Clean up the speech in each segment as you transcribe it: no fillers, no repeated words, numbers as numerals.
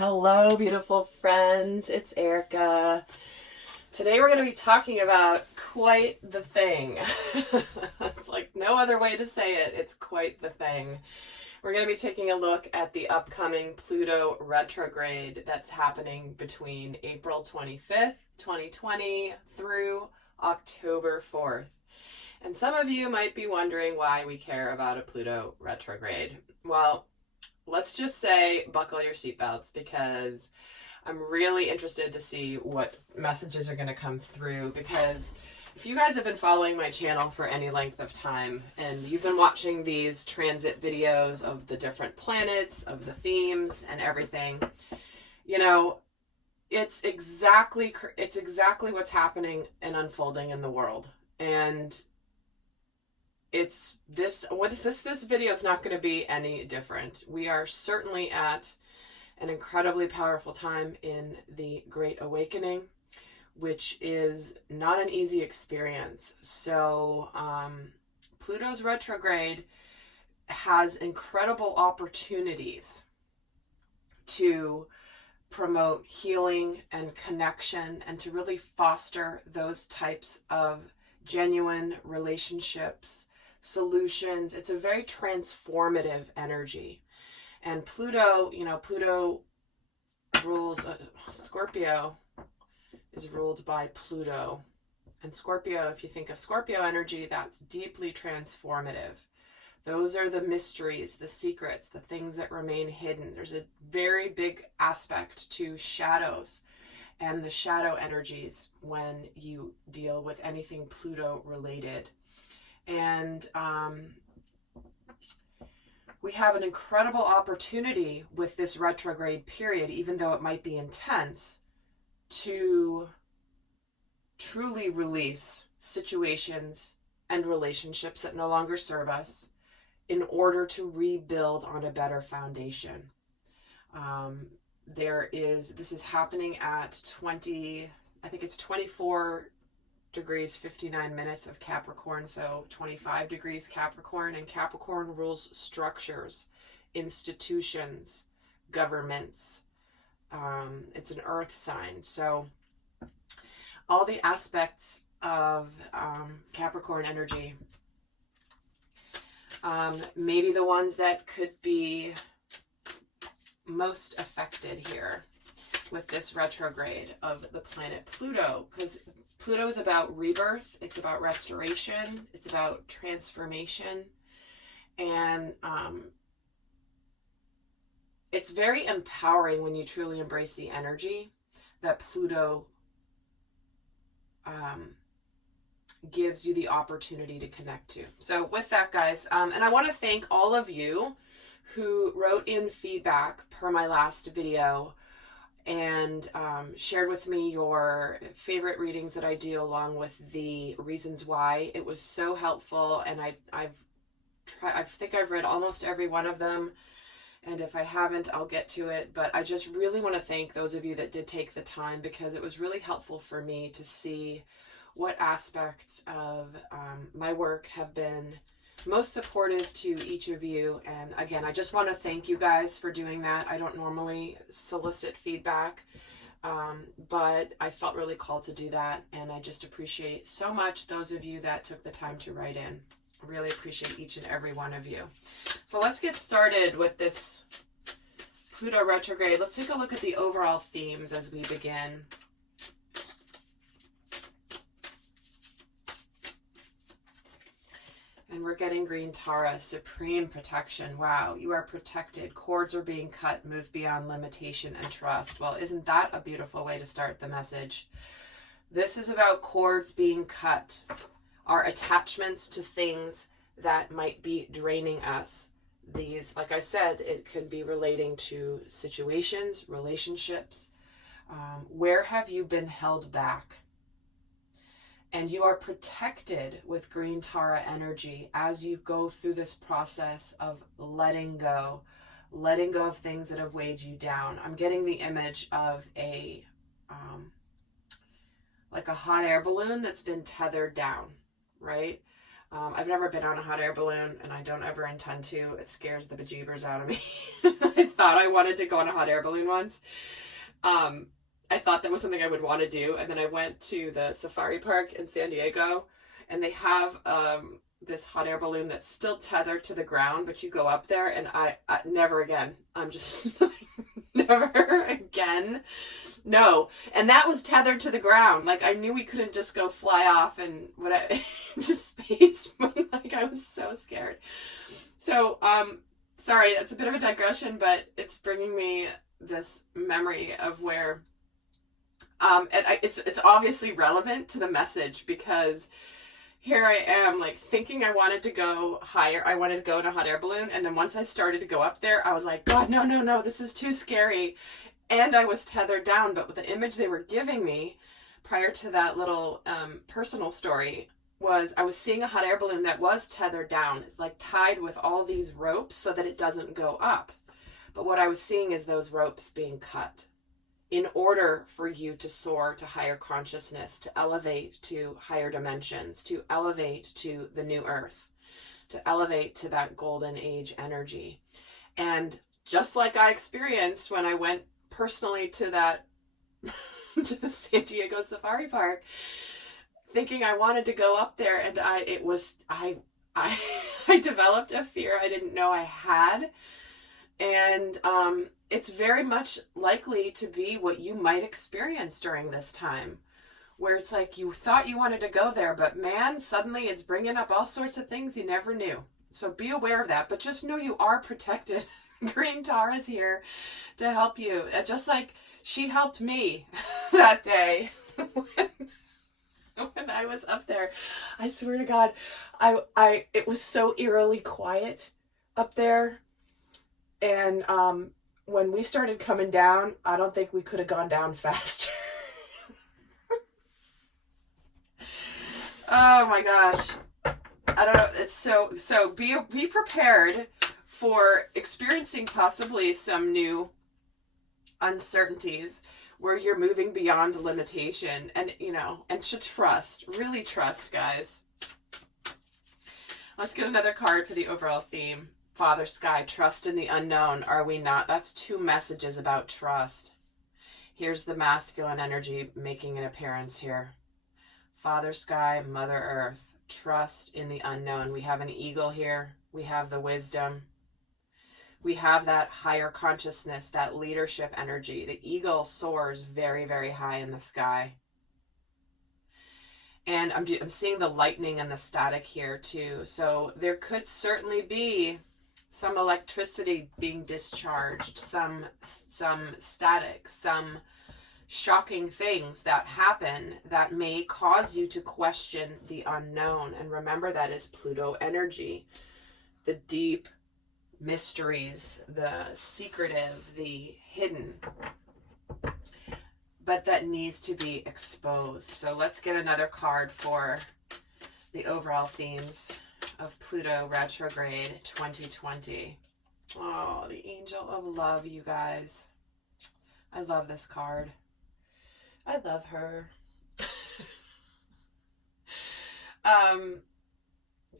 Hello, beautiful friends. It's Erika. Today we're going to be talking about quite the thing. It's like no other way to say it. It's quite the thing. We're going to be taking a look at the upcoming Pluto Retrograde that's happening between April 25th, 2020 through October 4th. And some of you might be wondering why we care about a Pluto retrograde. Well, let's just say buckle your seatbelts because I'm really interested to see what messages are going to come through, because if you guys have been following my channel for any length of time and you've been watching these transit videos of the different planets, of the themes and everything, you know, it's exactly what's happening and unfolding in the world. And this video is not going to be any different. We are certainly at an incredibly powerful time in the Great Awakening, which is not an easy experience. So Pluto's retrograde has incredible opportunities to promote healing and connection and to really foster those types of genuine relationships, solutions. It's a very transformative energy. And Pluto, Pluto rules, Scorpio is ruled by Pluto. And Scorpio, if you think of Scorpio energy, that's deeply transformative. Those are the mysteries, the secrets, the things that remain hidden. There's a very big aspect to shadows and the shadow energies when you deal with anything Pluto related. And we have an incredible opportunity with this retrograde period, even though it might be intense, to truly release situations and relationships that no longer serve us in order to rebuild on a better foundation. This is happening at 24 degrees 59 minutes of Capricorn, so 25 degrees Capricorn, and Capricorn rules structures, institutions, governments. It's an earth sign, so all the aspects of Capricorn energy, maybe the ones that could be most affected here with this retrograde of the planet Pluto, because Pluto is about rebirth, it's about restoration, it's about transformation, and it's very empowering when you truly embrace the energy that Pluto gives you the opportunity to connect to. So with that, guys, and I want to thank all of you who wrote in feedback per my last video and shared with me your favorite readings that I do, along with the reasons why. It was so helpful, and I think I've read almost every one of them, and if I haven't, I'll get to it. But I just really want to thank those of you that did take the time, because it was really helpful for me to see what aspects of my work have been most supportive to each of you. And again, I just want to thank you guys for doing that. I don't normally solicit feedback, but I felt really called to do that, and I just appreciate so much those of you that took the time to write in. I really appreciate each and every one of you. So let's get started with this Pluto retrograde. Let's take a look at the overall themes as we begin. And we're getting green Tara, supreme protection. Wow, you are protected. Cords are being cut, move beyond limitation and trust. Well, isn't that a beautiful way to start the message? This is about cords being cut, our attachments to things that might be draining us. These, like I said, it could be relating to situations, relationships. Where have you been held back? And you are protected with green Tara energy as you go through this process of letting go of things that have weighed you down. I'm getting the image of like a hot air balloon that's been tethered down, right? I've never been on a hot air balloon, and I don't ever intend to. It scares the bejeebers out of me. I thought I wanted to go on a hot air balloon once. I thought that was something I would want to do, and then I went to the safari park in San Diego, and they have this hot air balloon that's still tethered to the ground, but you go up there, and I never again. I'm just never again. No. And that was tethered to the ground. Like, I knew we couldn't just go fly off and whatever into space, but like I was so scared. So, sorry, that's a bit of a digression, but it's bringing me this memory of where and it's obviously relevant to the message, because here I am, like, thinking I wanted to go higher. I wanted to go in a hot air balloon. And then once I started to go up there, I was like, God, no, this is too scary. And I was tethered down. But with the image they were giving me prior to that little personal story was I was seeing a hot air balloon that was tethered down, like tied with all these ropes so that it doesn't go up. But what I was seeing is those ropes being cut in order for you to soar to higher consciousness, to elevate to higher dimensions, to elevate to the new earth, to elevate to that golden age energy. And just like I experienced when I went personally to that, to the San Diego Safari Park, thinking I wanted to go up there, and I developed a fear I didn't know I had. And it's very much likely to be what you might experience during this time, where it's like you thought you wanted to go there, but man, suddenly it's bringing up all sorts of things you never knew. So be aware of that, but just know you are protected. Green Tar is here to help you, just like she helped me that day when I was up there. I swear to God, it was so eerily quiet up there. And when we started coming down, I don't think we could have gone down faster. Oh my gosh. I don't know. It's so be prepared for experiencing possibly some new uncertainties where you're moving beyond limitation, and and to trust, really trust, guys. Let's get another card for the overall theme. Father Sky, trust in the unknown, are we not? That's two messages about trust. Here's the masculine energy making an appearance here. Father Sky, Mother Earth, trust in the unknown. We have an eagle here. We have the wisdom. We have that higher consciousness, that leadership energy. The eagle soars very, very high in the sky. And I'm seeing the lightning and the static here too. So there could certainly be some electricity being discharged, some static, some shocking things that happen that may cause you to question the unknown. And remember, that is Pluto energy, the deep mysteries, the secretive, the hidden, but that needs to be exposed. So let's get another card for the overall themes of Pluto Retrograde 2020. Oh, the Angel of Love, you guys. I love this card. I love her.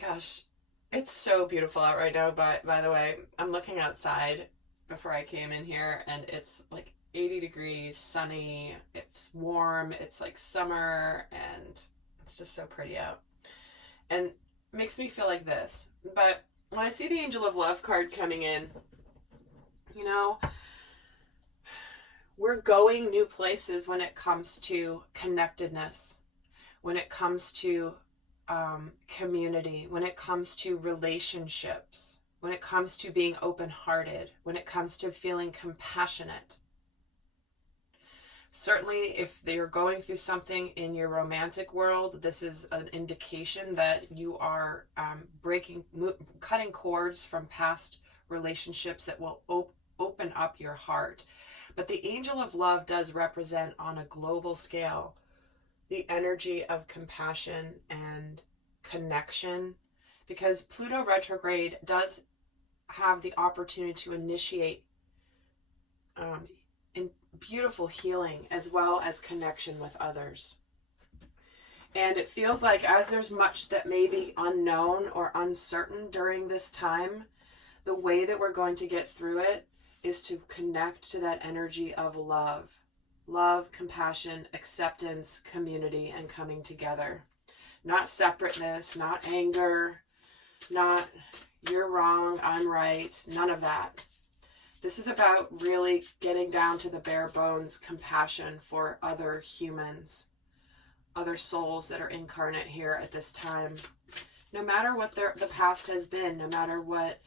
Gosh, it's so beautiful out right now, but by the way, I'm looking outside before I came in here, and it's like 80 degrees, sunny, it's warm, it's like summer, and it's just so pretty out. And makes me feel like this. But when I see the Angel of Love card coming in, we're going new places when it comes to connectedness, when it comes to community, when it comes to relationships, when it comes to being open-hearted, when it comes to feeling compassionate. Certainly, if they're going through something in your romantic world, this is an indication that you are cutting cords from past relationships that will open up your heart. But the Angel of Love does represent, on a global scale, the energy of compassion and connection, because Pluto retrograde does have the opportunity to initiate in beautiful healing as well as connection with others. And it feels like as there's much that may be unknown or uncertain during this time, the way that we're going to get through it is to connect to that energy of love. Love, compassion, acceptance, community, and coming together. Not separateness, not anger, not you're wrong, I'm right, none of that. This is about really getting down to the bare bones compassion for other humans, other souls that are incarnate here at this time. No matter what the past has been, no matter what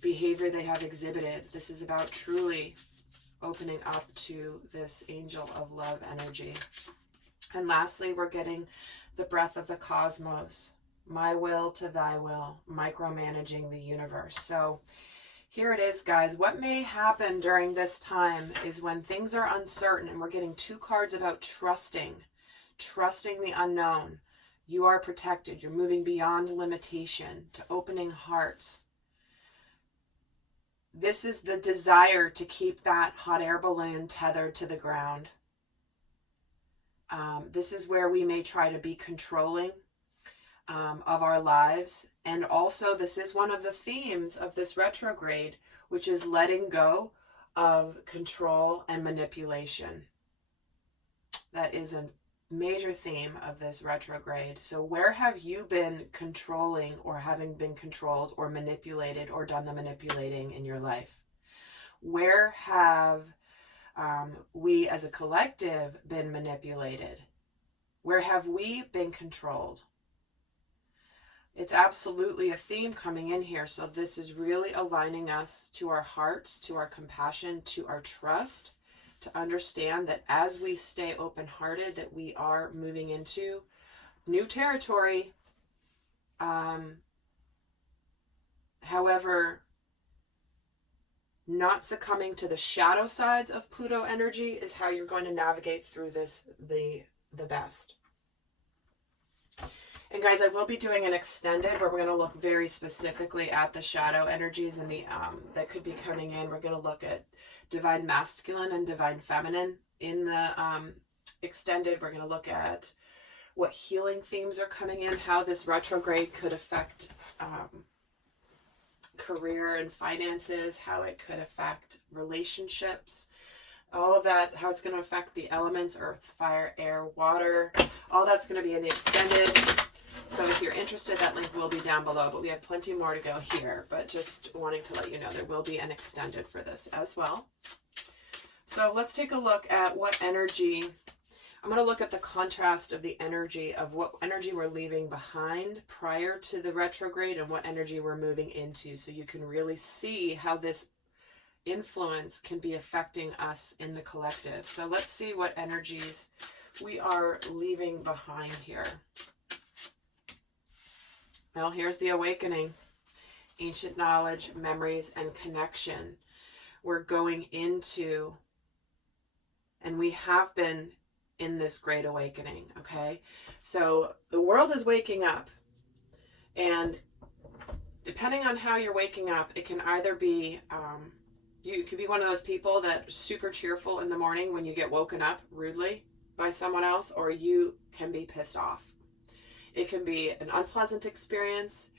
behavior they have exhibited, this is about truly opening up to this angel of love energy. And lastly, we're getting the breath of the cosmos. My will to thy will, micromanaging the universe. So here it is, guys. What may happen during this time is when things are uncertain, and we're getting 2 cards about trusting the unknown. You are protected. You're moving beyond limitation to opening hearts. This is the desire to keep that hot air balloon tethered to the ground. This is where we may try to be controlling of our lives. And also, this is one of the themes of this retrograde, which is letting go of control and manipulation. That is a major theme of this retrograde. So where have you been controlling or having been controlled or manipulated or done the manipulating in your life? Where have we as a collective been manipulated? Where have we been controlled? It's absolutely a theme coming in here. So this is really aligning us to our hearts, to our compassion, to our trust, to understand that as we stay open-hearted, that we are moving into new territory. However, not succumbing to the shadow sides of Pluto energy is how you're going to navigate through this the best. And guys, I will be doing an extended where we're going to look very specifically at the shadow energies and the that could be coming in. We're going to look at divine masculine and divine feminine. In the extended, we're going to look at what healing themes are coming in, how this retrograde could affect career and finances, how it could affect relationships, all of that, how it's going to affect the elements, earth, fire, air, water. All that's going to be in the extended. So if you're interested, that link will be down below, but we have plenty more to go here. But just wanting to let you know there will be an extended for this as well. So let's take a look at what energy. I'm going to look at the contrast of the energy of what energy we're leaving behind prior to the retrograde and what energy we're moving into, so you can really see how this influence can be affecting us in the collective. So let's see what energies we are leaving behind here. Well, here's the awakening. Ancient knowledge, memories, and connection. We're going into, and we have been in this great awakening, okay? So the world is waking up, and depending on how you're waking up, it can either be, you could be one of those people that are super cheerful in the morning when you get woken up rudely by someone else, or you can be pissed off. It can be an unpleasant experience,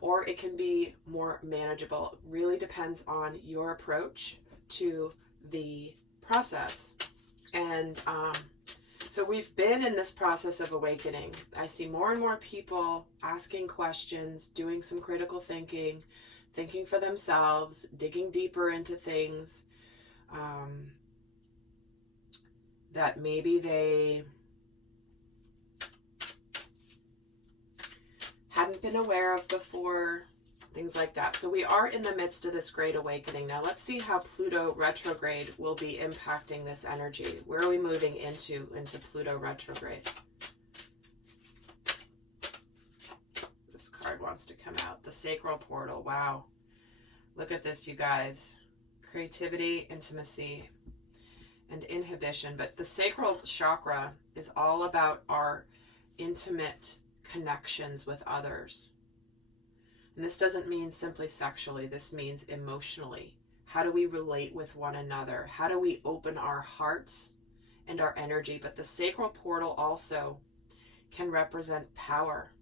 or it can be more manageable. It really depends on your approach to the process. And so we've been in this process of awakening. I see more and more people asking questions, doing some critical thinking, thinking for themselves, digging deeper into things that maybe they hadn't been aware of before, things like that. So we are in the midst of this great awakening. Now let's see how Pluto retrograde will be impacting this energy. Where are we moving into Pluto retrograde? This card wants to come out. The sacral portal. Wow. Look at this, you guys. Creativity, intimacy, and inhibition. But the sacral chakra is all about our intimate connections with others. And this doesn't mean simply sexually. This means emotionally. How do we relate with one another? How do we open our hearts and our energy? But the sacral portal also can represent power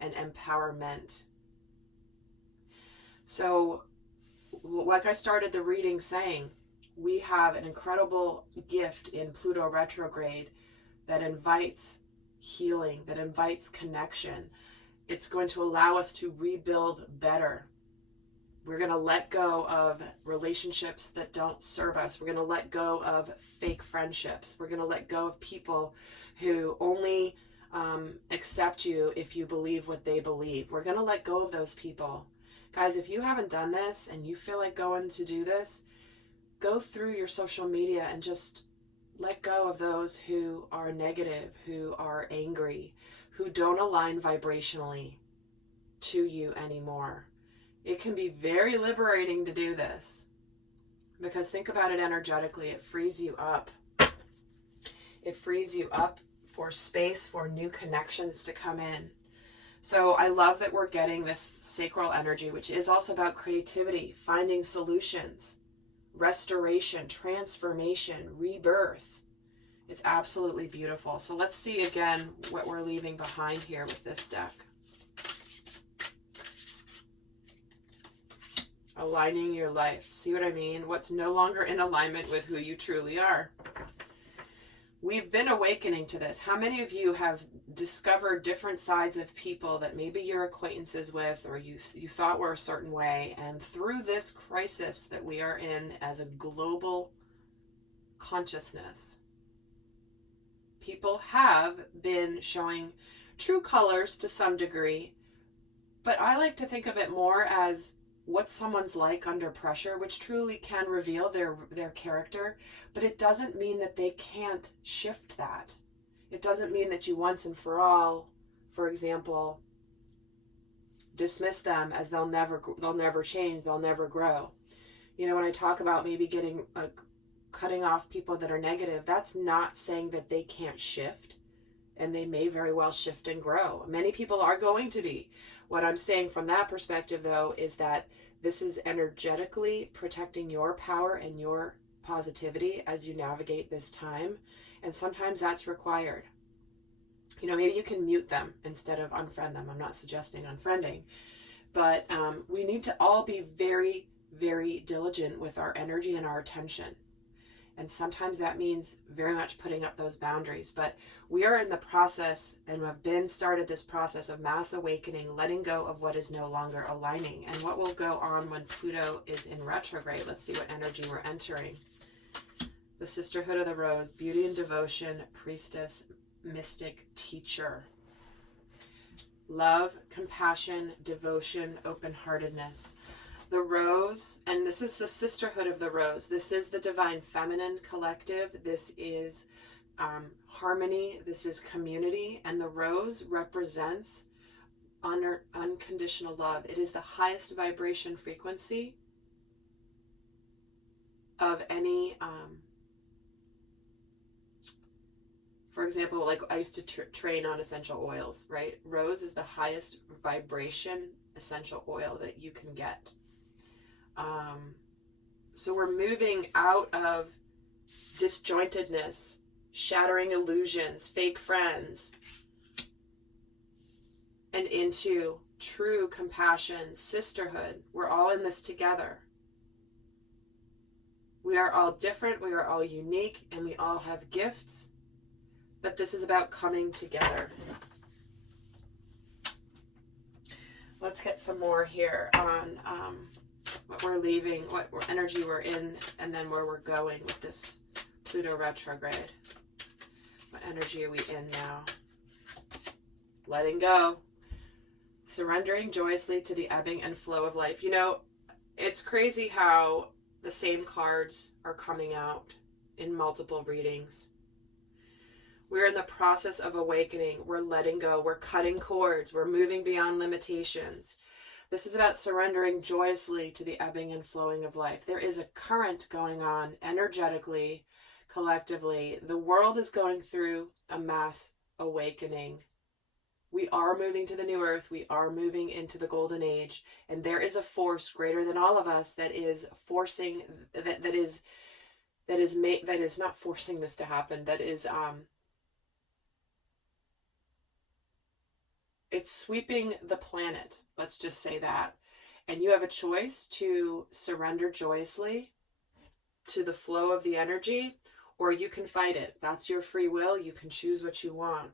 and empowerment. So, like I started the reading saying, we have an incredible gift in Pluto Retrograde that invites healing, that invites connection. It's going to allow us to rebuild better. We're going to let go of relationships that don't serve us. We're going to let go of fake friendships. We're going to let go of people who only accept you if you believe what they believe. We're going to let go of those people. Guys, if you haven't done this and you feel like going to do this, go through your social media and just let go of those who are negative, who are angry, who don't align vibrationally to you anymore. It can be very liberating to do this, because think about it energetically. It frees you up. It frees you up for space for new connections to come in. So I love that we're getting this sacral energy, which is also about creativity, finding solutions, restoration, transformation, rebirth. It's absolutely beautiful. So let's see again what we're leaving behind here with this deck. Aligning your life. See what I mean? What's no longer in alignment with who you truly are. We've been awakening to this. How many of you have discovered different sides of people that maybe you're acquaintances with or you thought were a certain way, and through this crisis that we are in as a global consciousness, people have been showing true colors to some degree, but I like to think of it more as what someone's like under pressure, which truly can reveal their character, but it doesn't mean that they can't shift that. It doesn't mean that you once and for all, for example, dismiss them as they'll never change, they'll never grow. You know, when I talk about maybe cutting off people that are negative, that's not saying that they can't shift, and they may very well shift and grow. Many people are going to be. What I'm saying from that perspective, though, is that this is energetically protecting your power and your positivity as you navigate this time. And sometimes that's required. You know, maybe you can mute them instead of unfriend them. I'm not suggesting unfriending. But we need to all be very, very diligent with our energy and our attention. And sometimes that means very much putting up those boundaries. But we are in the process, and have started this process of mass awakening, letting go of what is no longer aligning. And what will go on when Pluto is in retrograde? Let's see what energy we're entering. The Sisterhood of the Rose, beauty and devotion, priestess, mystic, teacher. Love, compassion, devotion, open-heartedness. The Rose, and this is the Sisterhood of the Rose. This is the Divine Feminine Collective. This is harmony. This is community. And the Rose represents unconditional love. It is the highest vibration frequency of any, for example, like I used to train on essential oils, right? Rose is the highest vibration essential oil that you can get. So we're moving out of disjointedness, shattering illusions, fake friends, and into true compassion, sisterhood. We're all in this together. We are all different, we are all unique, and we all have gifts, but this is about coming together. Let's get some more here on what we're leaving, what energy we're in, and then where we're going with this Pluto retrograde. What energy are we in now? Letting go. Surrendering joyously to the ebbing and flow of life. You know, it's crazy how the same cards are coming out in multiple readings. We're in the process of awakening. We're letting go. We're cutting cords. We're moving beyond limitations. This is about surrendering joyously to the ebbing and flowing of life. There is a current going on energetically, collectively. The world is going through a mass awakening. We are moving to the new earth. We are moving into the golden age. And there is a force greater than all of us that is forcing, that is not forcing this to happen, that is it's sweeping the planet. Let's just say that. And you have a choice to surrender joyously to the flow of the energy, or you can fight it. That's your free will. You can choose what you want.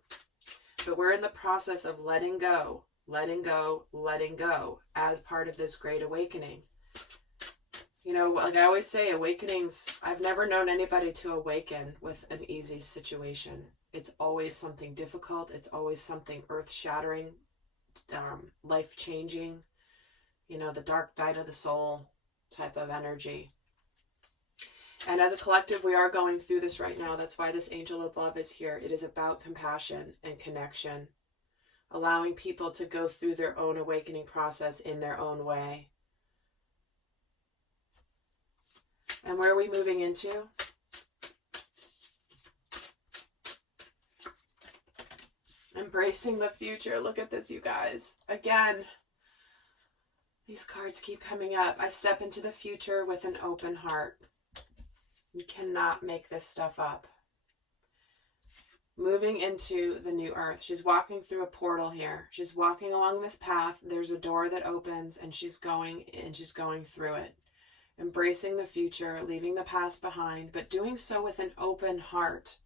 But we're in the process of letting go, letting go, letting go as part of this great awakening. You know, like I always say, awakenings, I've never known anybody to awaken with an easy situation. It's always something difficult. It's always something earth-shattering, life-changing, you know, the dark night of the soul type of energy. And as a collective, we are going through this right now. That's why this angel of love is here. It is about compassion and connection, allowing people to go through their own awakening process in their own way. And where are we moving into? Embracing the future. Look at this, you guys. Again, these cards keep coming up. I step into the future with an open heart. You cannot make this stuff up. Moving into the new earth. She's walking through a portal here. She's walking along this path. There's a door that opens and she's going through it. Embracing the future, leaving the past behind, but doing so with an open heart.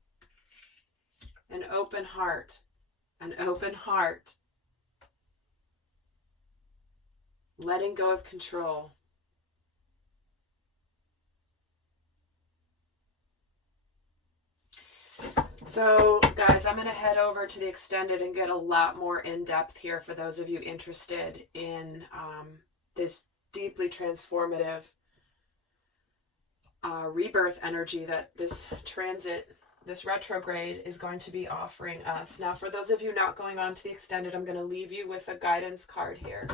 An open heart. An open heart. Letting go of control. So, guys, I'm going to head over to the extended and get a lot more in-depth here for those of you interested in this deeply transformative rebirth energy that this transit, this retrograde, is going to be offering us. Now, for those of you not going on to the extended, I'm going to leave you with a guidance card here.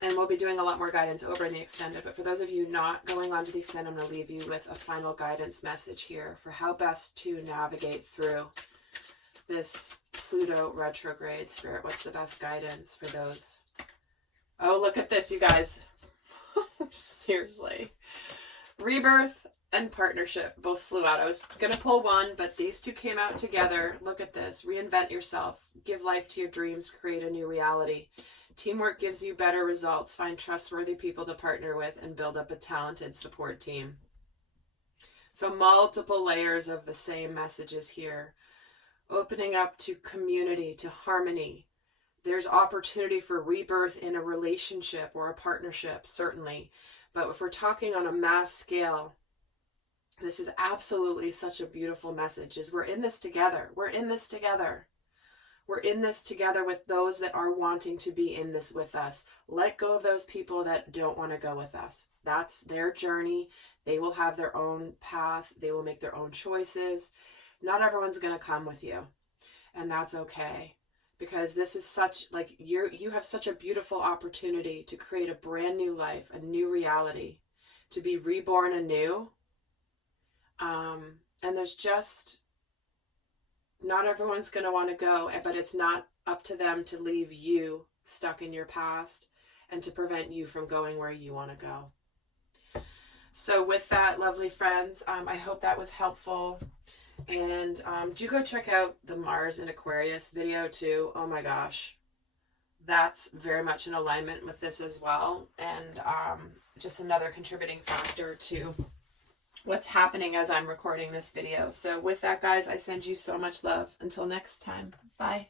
And we'll be doing a lot more guidance over in the extended. But for those of you not going on to the extended, I'm going to leave you with a final guidance message here for how best to navigate through this Pluto retrograde. Spirit, what's the best guidance for those? Oh, look at this, you guys. Seriously. Rebirth and partnership both flew out. I was going to pull one, but these two came out together. Look at this. Reinvent yourself. Give life to your dreams. Create a new reality. Teamwork gives you better results. Find trustworthy people to partner with and build up a talented support team. So multiple layers of the same messages here. Opening up to community, to harmony. There's opportunity for rebirth in a relationship or a partnership, certainly. But if we're talking on a mass scale, this is absolutely such a beautiful message. Is we're in this together. We're in this together. We're in this together with those that are wanting to be in this with us. Let go of those people that don't want to go with us. That's their journey. They will have their own path. They will make their own choices. Not everyone's going to come with you. And that's okay. Because this is such, like, you have such a beautiful opportunity to create a brand new life, a new reality, to be reborn anew. And there's just, not everyone's going to want to go, but it's not up to them to leave you stuck in your past and to prevent you from going where you want to go. So with that, lovely friends, I hope that was helpful. And do go check out the Mars in Aquarius video too. Oh my gosh. That's very much in alignment with this as well. And just another contributing factor to what's happening as I'm recording this video. So with that, guys, I send you so much love. Until next time. Bye.